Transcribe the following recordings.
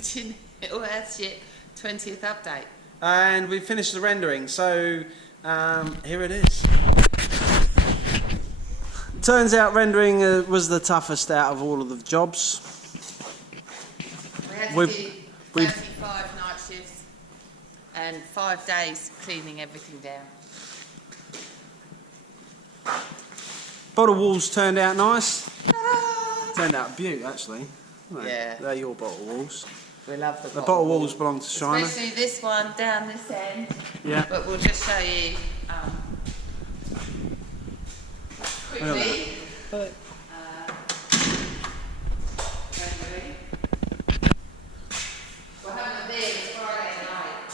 Jurien Earthship 20th update. And we finished the rendering, so here it is. Turns out rendering was the toughest out of all of the jobs. We had to do 35 night shifts and 5 days cleaning everything down. Bottle walls turned out nice. Turned out a beaut, actually. Yeah. They're your bottle walls. We love The bottle walls belong to Shiner. Especially this one down this end. Yeah. But we'll just show you quickly. We're having a beer, it's Friday night.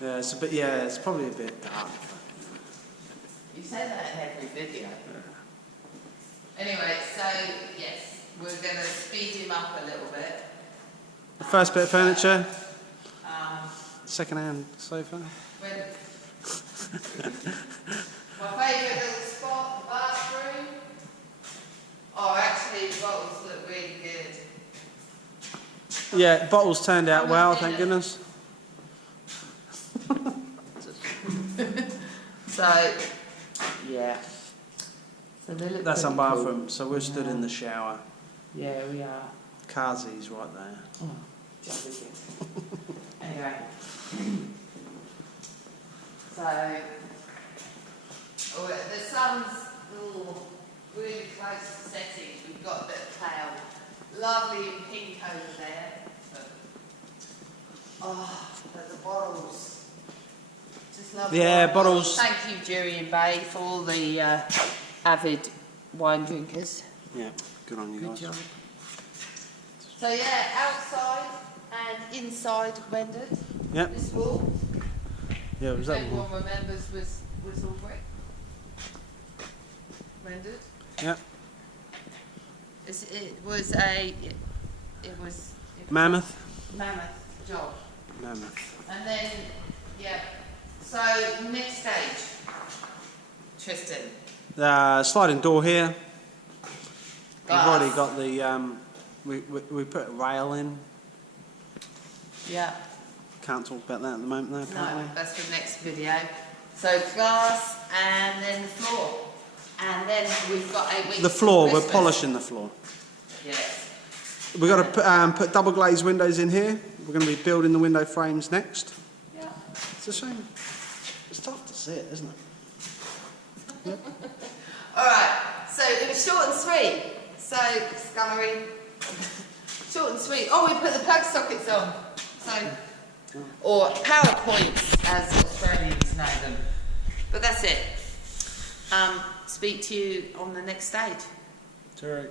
Yeah, it's a bit. Yeah, it's probably a bit dark. You say that in every video. Yeah. Anyway, so yes, we're going to speed him up a little bit. The first bit of furniture. Second-hand sofa. My favourite little spot, the bathroom. Oh, actually, the bottles look really good. Yeah, bottles turned out well, thank goodness. So, yeah. So That's our bathroom, so we're stood in the shower. Yeah, we are. Kazi's right there. Oh, just anyway. So, the sun's really close to setting. We've got a bit of cloud. Lovely and pink over there. But the bottles. Just love Yeah, bottles. Thank you, Jurien Bay, for all the avid wine drinkers. Yeah, good on you guys. Good job. So yeah, outside and inside rendered. Yep. This wall. Yeah, was that Everyone remembers was all brick. Rendered. Yep. It was Mammoth. Mammoth job. Mammoth. And then yeah. So next stage, Tristan. Sliding door here. Glass. We've already got the. We put a rail in. Yeah. Can't talk about that at the moment, though. Apparently. No, that's for the next video. So glass and then the floor. And then we've got 8 weeks. The floor, till we're Christmas. polishing the floor. Yes. We've got to put double glazed windows in here. We're going to be building the window frames next. Yeah. It's a shame. It's tough to see it, isn't it? Yep. Alright, so it was short and sweet. So, scullery. Short and sweet. Oh, we put the plug sockets on. So, or PowerPoints, as Australians know them. But that's it. Speak to you on the next stage. It's alright.